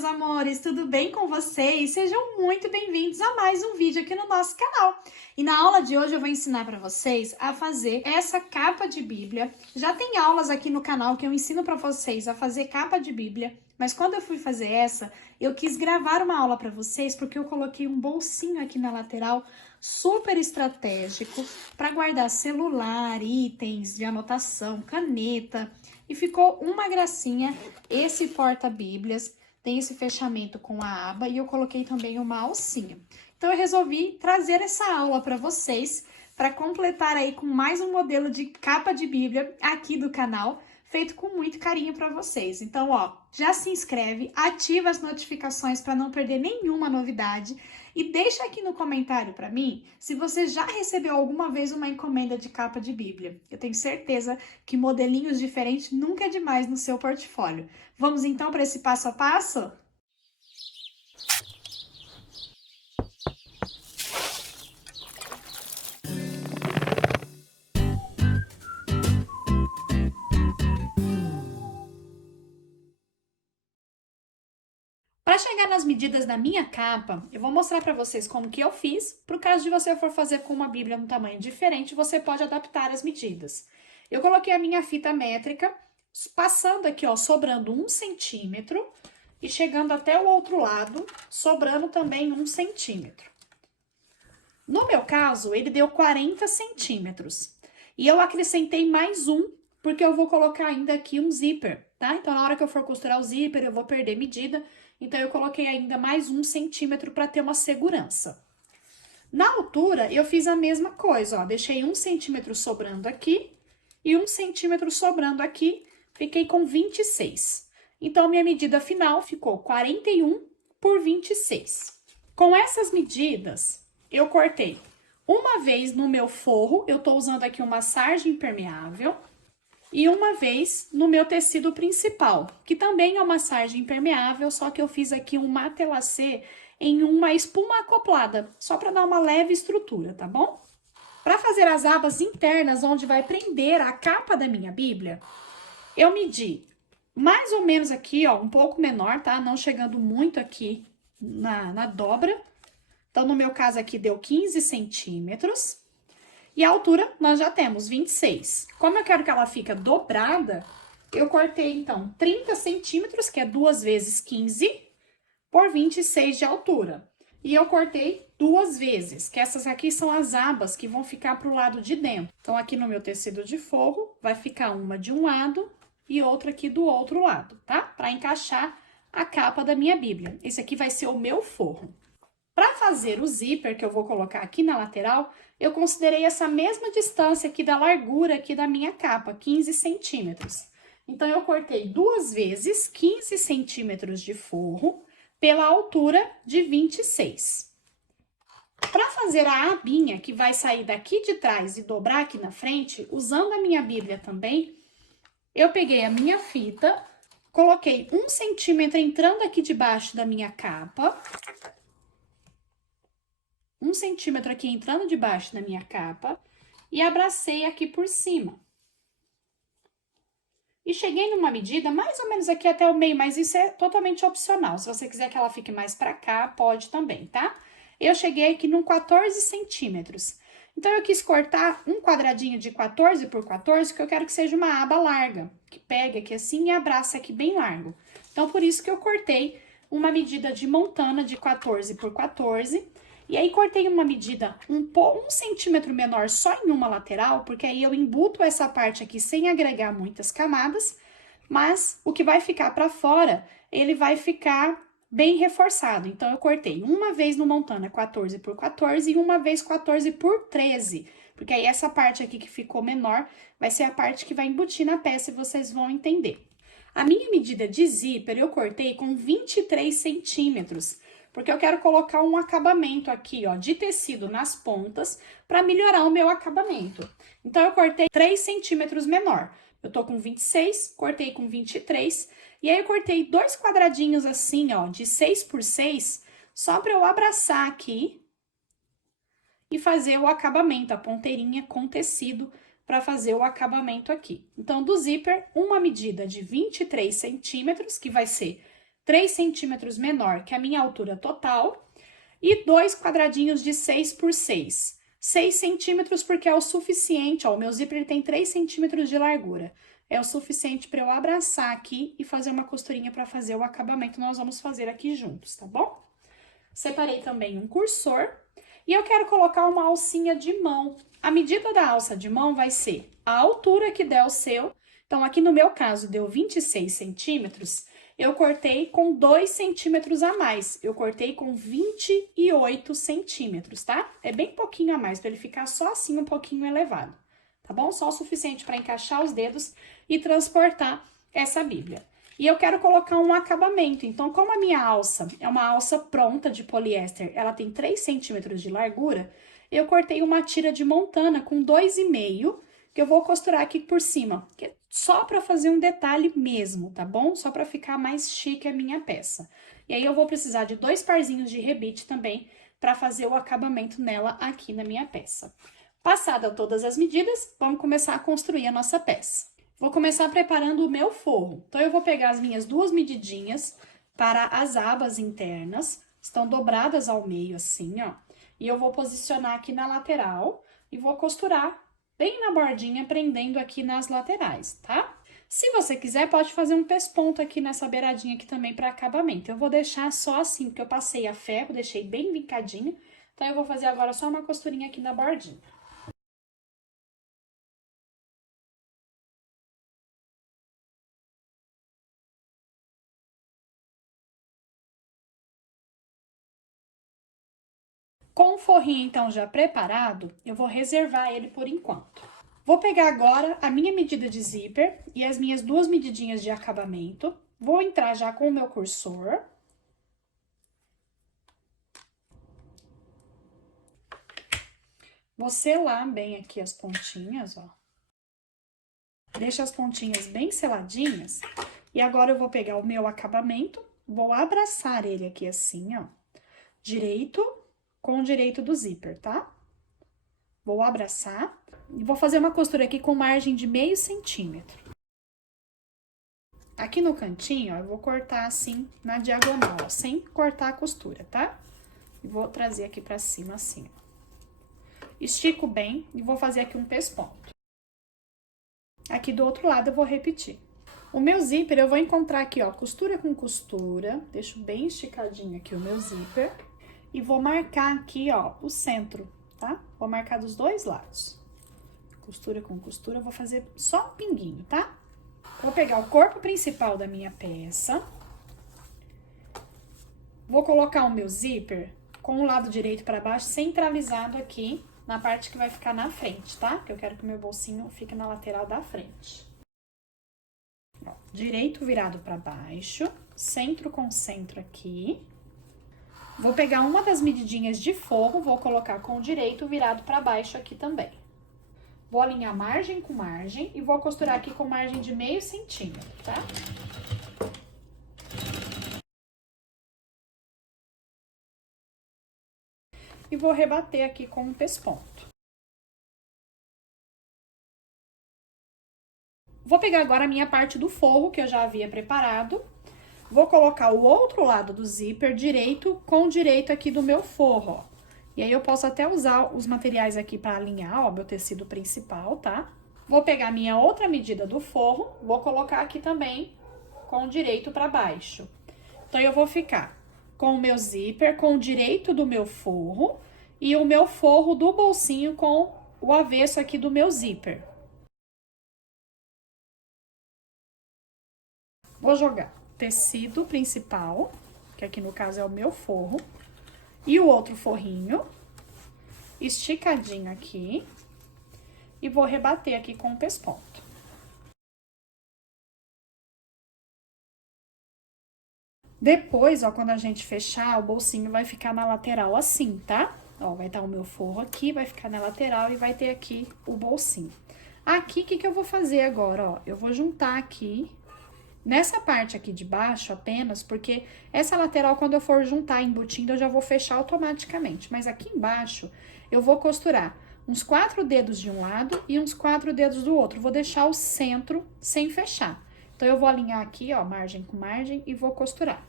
meus amores, tudo bem com vocês? Sejam muito bem-vindos a mais um vídeo aqui no nosso canal. E na aula de hoje eu vou ensinar para vocês a fazer essa capa de Bíblia. Já tem aulas aqui no canal que eu ensino para vocês a fazer capa de Bíblia, mas quando eu fui fazer essa, eu quis gravar uma aula para vocês porque eu coloquei um bolsinho aqui na lateral super estratégico para guardar celular, itens de anotação, caneta. E ficou uma gracinha esse porta-bíblias, tem esse fechamento com a aba e eu coloquei também uma alcinha. Então eu resolvi trazer essa aula para vocês, para completar aí com mais um modelo de capa de Bíblia aqui do canal, feito com muito carinho para vocês. Então, ó, já se inscreve, ativa as notificações para não perder nenhuma novidade e deixa aqui no comentário para mim se você já recebeu alguma vez uma encomenda de capa de Bíblia. Eu tenho certeza que modelinhos diferentes nunca é demais no seu portfólio. Vamos então para esse passo a passo? Para chegar nas medidas da minha capa, eu vou mostrar para vocês como que eu fiz. Para o caso de você for fazer com uma Bíblia num tamanho diferente, você pode adaptar as medidas. Eu coloquei a minha fita métrica, passando aqui, ó, sobrando 1 centímetro e chegando até o outro lado, sobrando também 1 centímetro. No meu caso, ele deu 40 centímetros. E eu acrescentei mais um, porque eu vou colocar ainda aqui um zíper, tá? Então, na hora que eu for costurar o zíper, eu vou perder medida. Então, eu coloquei ainda mais 1 centímetro para ter uma segurança. Na altura, eu fiz a mesma coisa, ó. Deixei 1 centímetro sobrando aqui e 1 centímetro sobrando aqui. Fiquei com 26. Então, minha medida final ficou 41 por 26. Com essas medidas, eu cortei uma vez no meu forro. Eu tô usando aqui uma sarja impermeável. E uma vez no meu tecido principal, que também é uma sarja impermeável, só que eu fiz aqui um matelacê em uma espuma acoplada, só para dar uma leve estrutura, tá bom? Para fazer as abas internas, onde vai prender a capa da minha Bíblia, eu medi mais ou menos aqui, ó, um pouco menor, tá? Não chegando muito aqui na dobra. Então, no meu caso aqui, deu 15 centímetros. E a altura, nós já temos 26. Como eu quero que ela fique dobrada, eu cortei, então, 30 centímetros, que é 2 vezes 15, por 26 de altura. E eu cortei 2 vezes, que essas aqui são as abas que vão ficar pro lado de dentro. Então, aqui no meu tecido de forro, vai ficar uma de um lado e outra aqui do outro lado, tá? Para encaixar a capa da minha Bíblia. Esse aqui vai ser o meu forro. Para fazer o zíper que eu vou colocar aqui na lateral, eu considerei essa mesma distância aqui da largura aqui da minha capa, 15 centímetros. Então, eu cortei 2 vezes 15 centímetros de forro pela altura de 26. Para fazer a abinha que vai sair daqui de trás e dobrar aqui na frente, usando a minha Bíblia também, eu peguei a minha fita, coloquei 1 centímetro entrando aqui debaixo da minha capa, 1 centímetro aqui entrando debaixo da minha capa e abracei aqui por cima. E cheguei numa medida mais ou menos aqui até o meio, mas isso é totalmente opcional. Se você quiser que ela fique mais pra cá, pode também, tá? Eu cheguei aqui num 14 centímetros. Então, eu quis cortar um quadradinho de 14 por 14, que eu quero que seja uma aba larga, que pegue aqui assim e abraça aqui bem largo. Então, por isso que eu cortei uma medida de montana de 14 por 14. E aí, cortei uma medida um centímetro menor só em uma lateral, porque aí eu embuto essa parte aqui sem agregar muitas camadas, mas o que vai ficar para fora, ele vai ficar bem reforçado. Então, eu cortei uma vez no montana 14 por 14 e uma vez 14 por 13, porque aí essa parte aqui que ficou menor vai ser a parte que vai embutir na peça e vocês vão entender. A minha medida de zíper eu cortei com 23 centímetros, porque eu quero colocar um acabamento aqui, ó, de tecido nas pontas para melhorar o meu acabamento. Então, eu cortei 3 centímetros menor. Eu tô com 26, cortei com 23, e aí eu cortei 2 quadradinhos assim, ó, de 6 por 6, só para eu abraçar aqui e fazer o acabamento, a ponteirinha com tecido para fazer o acabamento aqui. Então, do zíper, uma medida de 23 centímetros, que vai ser 3 centímetros menor que a minha altura total e 2 quadradinhos de 6 por 6. 6 centímetros porque é o suficiente, ó, o meu zíper tem 3 centímetros de largura. É o suficiente para eu abraçar aqui e fazer uma costurinha para fazer o acabamento. Nós vamos fazer aqui juntos, tá bom? Separei também um cursor e eu quero colocar uma alcinha de mão. A medida da alça de mão vai ser a altura que der o seu. Então, aqui no meu caso, deu 26 centímetros. Eu cortei com 2 centímetros a mais. Eu cortei com 28 centímetros, tá? É bem pouquinho a mais, para ele ficar só assim um pouquinho elevado, tá bom? Só o suficiente para encaixar os dedos e transportar essa Bíblia. E eu quero colocar um acabamento. Então, como a minha alça é uma alça pronta de poliéster, ela tem 3 centímetros de largura, eu cortei uma tira de montana com 2,5, que eu vou costurar aqui por cima, que é só para fazer um detalhe mesmo, tá bom? Só para ficar mais chique a minha peça. E aí eu vou precisar de 2 parzinhos de rebite também para fazer o acabamento nela aqui na minha peça. Passada todas as medidas, vamos começar a construir a nossa peça. Vou começar preparando o meu forro. Então, eu vou pegar as minhas 2 medidinhas para as abas internas, estão dobradas ao meio assim, ó. E eu vou posicionar aqui na lateral e vou costurar bem na bordinha, prendendo aqui nas laterais, tá? Se você quiser, pode fazer um pesponto aqui nessa beiradinha aqui também para acabamento. Eu vou deixar só assim, porque eu passei a ferro, deixei bem vincadinho. Então, eu vou fazer agora só uma costurinha aqui na bordinha. Com o forrinho, então, já preparado, eu vou reservar ele por enquanto. Vou pegar agora a minha medida de zíper e as minhas 2 medidinhas de acabamento. Vou entrar já com o meu cursor. Vou selar bem aqui as pontinhas, ó. Deixa as pontinhas bem seladinhas. E agora eu vou pegar o meu acabamento, vou abraçar ele aqui assim, ó. Direito com o direito do zíper, tá? Vou abraçar e vou fazer uma costura aqui com margem de meio centímetro. Aqui no cantinho, ó, eu vou cortar assim na diagonal, ó, sem cortar a costura, tá? E vou trazer aqui pra cima assim, ó. Estico bem e vou fazer aqui um pesponto. Aqui do outro lado eu vou repetir. O meu zíper eu vou encontrar aqui, ó, costura com costura. Deixo bem esticadinho aqui o meu zíper. E vou marcar aqui, ó, o centro, tá? Vou marcar dos 2 lados. Costura com costura, eu vou fazer só um pinguinho, tá? Vou pegar o corpo principal da minha peça. Vou colocar o meu zíper com o lado direito para baixo, centralizado aqui na parte que vai ficar na frente, tá? Que eu quero que o meu bolsinho fique na lateral da frente. Ó, direito virado para baixo, centro com centro aqui. Vou pegar uma das medidinhas de forro, vou colocar com o direito virado para baixo aqui também. Vou alinhar margem com margem e vou costurar aqui com margem de meio centímetro, tá? E vou rebater aqui com um pesponto. Vou pegar agora a minha parte do forro que eu já havia preparado. Vou colocar o outro lado do zíper direito com direito aqui do meu forro, ó. E aí, eu posso até usar os materiais aqui para alinhar, ó, meu tecido principal, tá? Vou pegar a minha outra medida do forro, vou colocar aqui também com direito para baixo. Então, eu vou ficar com o meu zíper, com o direito do meu forro e o meu forro do bolsinho com o avesso aqui do meu zíper. Vou jogar tecido principal, que aqui no caso é o meu forro, e o outro forrinho, esticadinho aqui, e vou rebater aqui com o pesponto. Depois, ó, quando a gente fechar, o bolsinho vai ficar na lateral assim, tá? Ó, vai estar o meu forro aqui, vai ficar na lateral e vai ter aqui o bolsinho. Aqui, o que eu vou fazer agora, ó? Eu vou juntar aqui nessa parte aqui de baixo apenas, porque essa lateral, quando eu for juntar embutindo, eu já vou fechar automaticamente. Mas aqui embaixo, eu vou costurar uns 4 dedos de um lado e uns 4 dedos do outro. Vou deixar o centro sem fechar. Então, eu vou alinhar aqui, ó, margem com margem e vou costurar.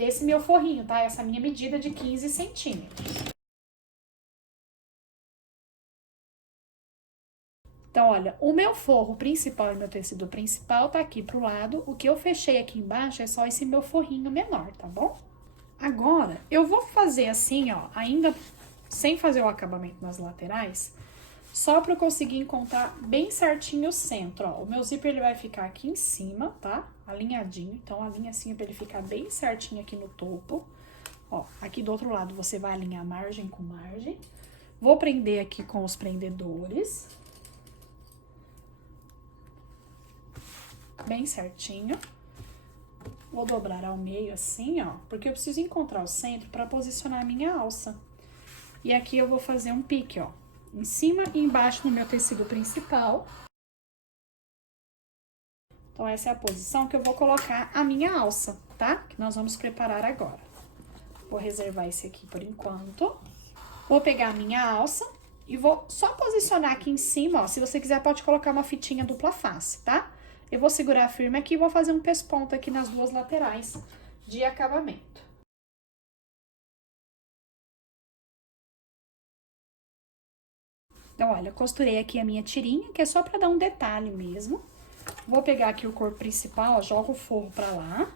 desse meu forrinho, tá? Essa minha medida de 15 centímetros. Então, olha, o meu forro principal e meu tecido principal tá aqui pro lado. O que eu fechei aqui embaixo é só esse meu forrinho menor, tá bom? Agora, eu vou fazer assim, ó, ainda sem fazer o acabamento nas laterais, só pra eu conseguir encontrar bem certinho o centro, ó. O meu zíper, ele vai ficar aqui em cima, tá? Alinhadinho, então alinha assim pra ele ficar bem certinho aqui no topo. Ó, aqui do outro lado você vai alinhar margem com margem. Vou prender aqui com os prendedores. Bem certinho. Vou dobrar ao meio assim, ó, porque eu preciso encontrar o centro pra posicionar a minha alça. E aqui eu vou fazer um pique, ó, em cima e embaixo no meu tecido principal. Então, essa é a posição que eu vou colocar a minha alça, tá? Que nós vamos preparar agora. Vou reservar esse aqui por enquanto. Vou pegar a minha alça e vou só posicionar aqui em cima, ó. Se você quiser, pode colocar uma fitinha dupla face, tá? Eu vou segurar firme aqui e vou fazer um pesponto aqui nas duas laterais de acabamento. Então, olha, costurei aqui a minha tirinha, que é só pra dar um detalhe mesmo. Vou pegar aqui o corpo principal, ó, jogo o forro pra lá.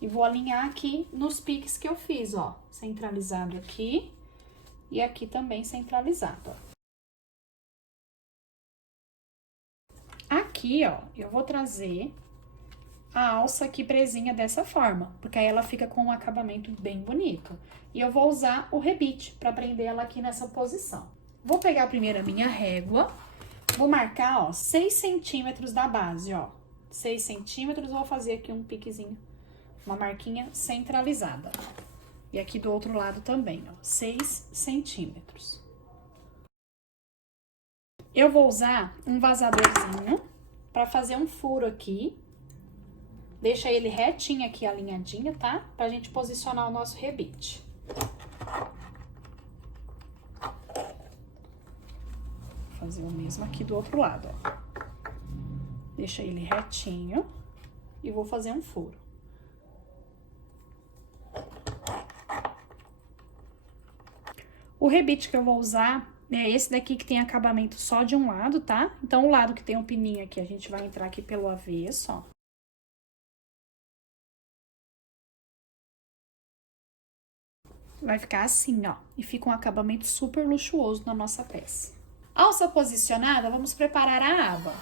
E vou alinhar aqui nos piques que eu fiz, ó. Centralizado aqui e aqui também centralizado, ó. Aqui, ó, eu vou trazer a alça aqui presinha dessa forma, porque aí ela fica com um acabamento bem bonito. E eu vou usar o rebite pra prender ela aqui nessa posição. Vou pegar primeiro a minha régua, vou marcar, ó, 6 centímetros da base, ó. 6 centímetros, vou fazer aqui um piquezinho, uma marquinha centralizada. E aqui do outro lado também, ó, 6 centímetros. Eu vou usar um vazadorzinho pra fazer um furo aqui. Deixa ele retinho aqui, alinhadinho, tá? Pra gente posicionar o nosso rebite. Vou fazer o mesmo aqui do outro lado, ó. Deixa ele retinho e vou fazer um furo. O rebite que eu vou usar é esse daqui que tem acabamento só de um lado, tá? Então, o lado que tem um pininho aqui, a gente vai entrar aqui pelo avesso, ó. Vai ficar assim, ó. E fica um acabamento super luxuoso na nossa peça. Alça posicionada, vamos preparar a aba.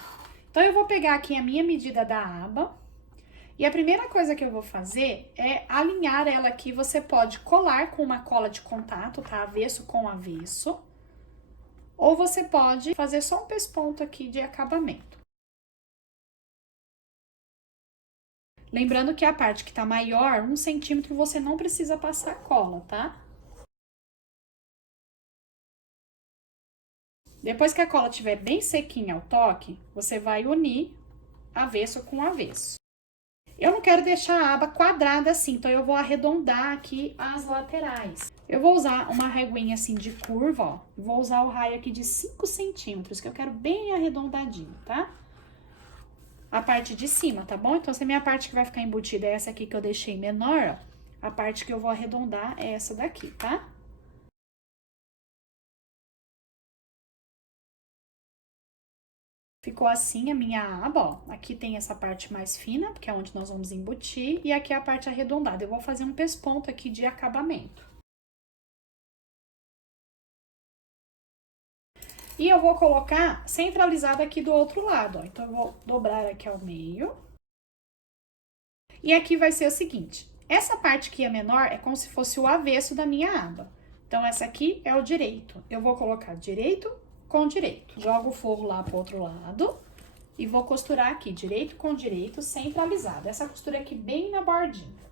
Então, eu vou pegar aqui a minha medida da aba. E a primeira coisa que eu vou fazer é alinhar ela aqui. Você pode colar com uma cola de contato, tá? Avesso com avesso. Ou você pode fazer só um pesponto aqui de acabamento. Lembrando que a parte que tá maior, 1 centímetro, você não precisa passar cola, tá? Depois que a cola estiver bem sequinha ao toque, você vai unir avesso com avesso. Eu não quero deixar a aba quadrada assim, então eu vou arredondar aqui as laterais. Eu vou usar uma reguinha assim de curva, ó. Vou usar o raio aqui de 5 centímetros, que eu quero bem arredondadinho, tá? A parte de cima, tá bom? Então, se a minha parte que vai ficar embutida é essa aqui que eu deixei menor, ó, a parte que eu vou arredondar é essa daqui, tá? Ficou assim a minha aba, ó. Aqui tem essa parte mais fina, porque é onde nós vamos embutir, e aqui é a parte arredondada. Eu vou fazer um pesponto aqui de acabamento. E eu vou colocar centralizado aqui do outro lado, ó. Então, eu vou dobrar aqui ao meio. E aqui vai ser o seguinte, essa parte aqui é menor, é como se fosse o avesso da minha aba. Então, essa aqui é o direito. Eu vou colocar direito com direito. Jogo o forro lá pro outro lado e vou costurar aqui, direito com direito, centralizado. Essa costura aqui bem na bordinha.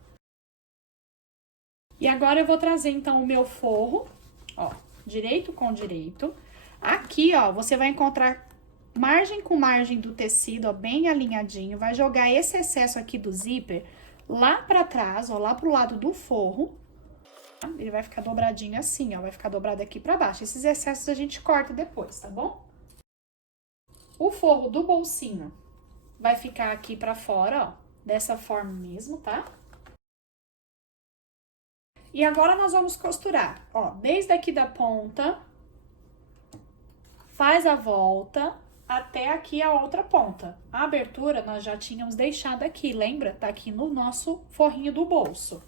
E agora eu vou trazer, então, o meu forro, ó, direito com direito. Aqui, ó, você vai encontrar margem com margem do tecido, ó, bem alinhadinho. Vai jogar esse excesso aqui do zíper lá pra trás, ó, lá pro lado do forro. Ele vai ficar dobradinho assim, ó, vai ficar dobrado aqui pra baixo. Esses excessos a gente corta depois, tá bom? O forro do bolsinho vai ficar aqui pra fora, ó, dessa forma mesmo, tá? E agora nós vamos costurar, ó, desde aqui da ponta, faz a volta até aqui a outra ponta. A abertura nós já tínhamos deixado aqui, lembra? Tá aqui no nosso forrinho do bolso.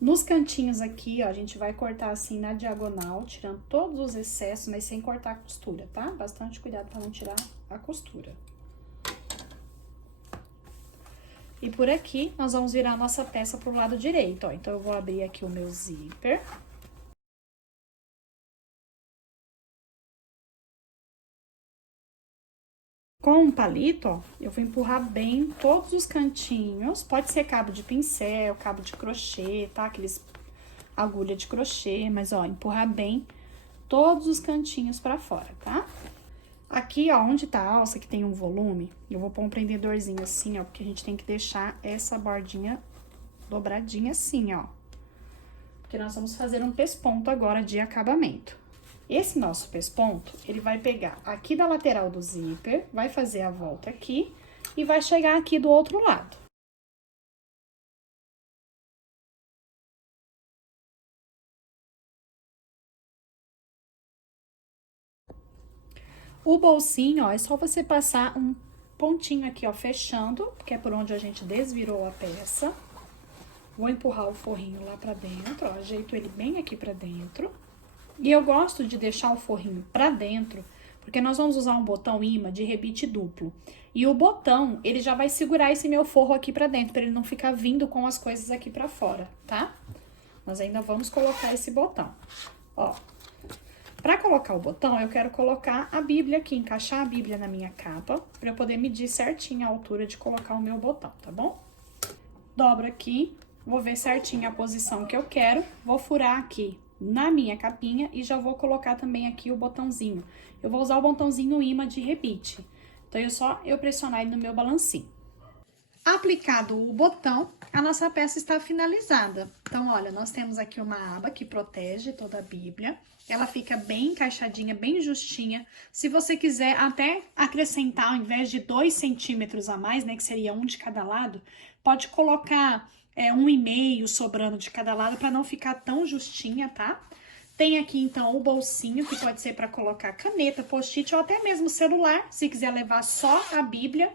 Nos cantinhos aqui, ó, a gente vai cortar assim na diagonal, tirando todos os excessos, mas sem cortar a costura, tá? Bastante cuidado para não tirar a costura. E por aqui, nós vamos virar a nossa peça pro lado direito, ó. Então, eu vou abrir aqui o meu zíper. Com um palito, ó, eu vou empurrar bem todos os cantinhos. Pode ser cabo de pincel, cabo de crochê, tá? Aqueles agulha de crochê, mas ó, empurrar bem todos os cantinhos pra fora, tá? Aqui, ó, onde tá a alça, que tem um volume, eu vou pôr um prendedorzinho assim, ó, porque a gente tem que deixar essa bordinha dobradinha assim, ó. Porque nós vamos fazer um pesponto agora de acabamento. Esse nosso pesponto, ele vai pegar aqui da lateral do zíper, vai fazer a volta aqui e vai chegar aqui do outro lado. O bolsinho, ó, é só você passar um pontinho aqui, ó, fechando, que é por onde a gente desvirou a peça. Vou empurrar o forrinho lá pra dentro, ó, ajeito ele bem aqui pra dentro. E eu gosto de deixar o forrinho pra dentro, porque nós vamos usar um botão imã de rebite duplo. E o botão, ele já vai segurar esse meu forro aqui pra dentro, pra ele não ficar vindo com as coisas aqui pra fora, tá? Nós ainda vamos colocar esse botão. Ó, pra colocar o botão, eu quero colocar a Bíblia aqui, encaixar a Bíblia na minha capa, pra eu poder medir certinho a altura de colocar o meu botão, tá bom? Dobro aqui, vou ver certinho a posição que eu quero, vou furar aqui na minha capinha e já vou colocar também aqui o botãozinho. Eu vou usar o botãozinho imã de rebite. Então, é só eu pressionar ele no meu balancinho. Aplicado o botão, a nossa peça está finalizada. Então, olha, nós temos aqui uma aba que protege toda a Bíblia. Ela fica bem encaixadinha, bem justinha. Se você quiser até acrescentar, ao invés de 2 centímetros a mais, né, que seria um de cada lado, pode colocar 1,5 sobrando de cada lado para não ficar tão justinha, tá? Tem aqui, então, o bolsinho, que pode ser para colocar caneta, post-it ou até mesmo celular, se quiser levar só a Bíblia.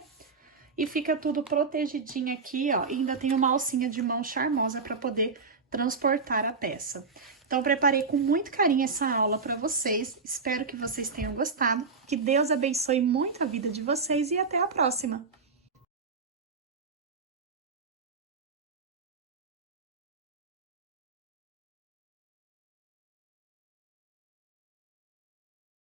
E fica tudo protegidinho aqui, ó. E ainda tem uma alcinha de mão charmosa para poder transportar a peça. Então, preparei com muito carinho essa aula para vocês. Espero que vocês tenham gostado. Que Deus abençoe muito a vida de vocês e até a próxima!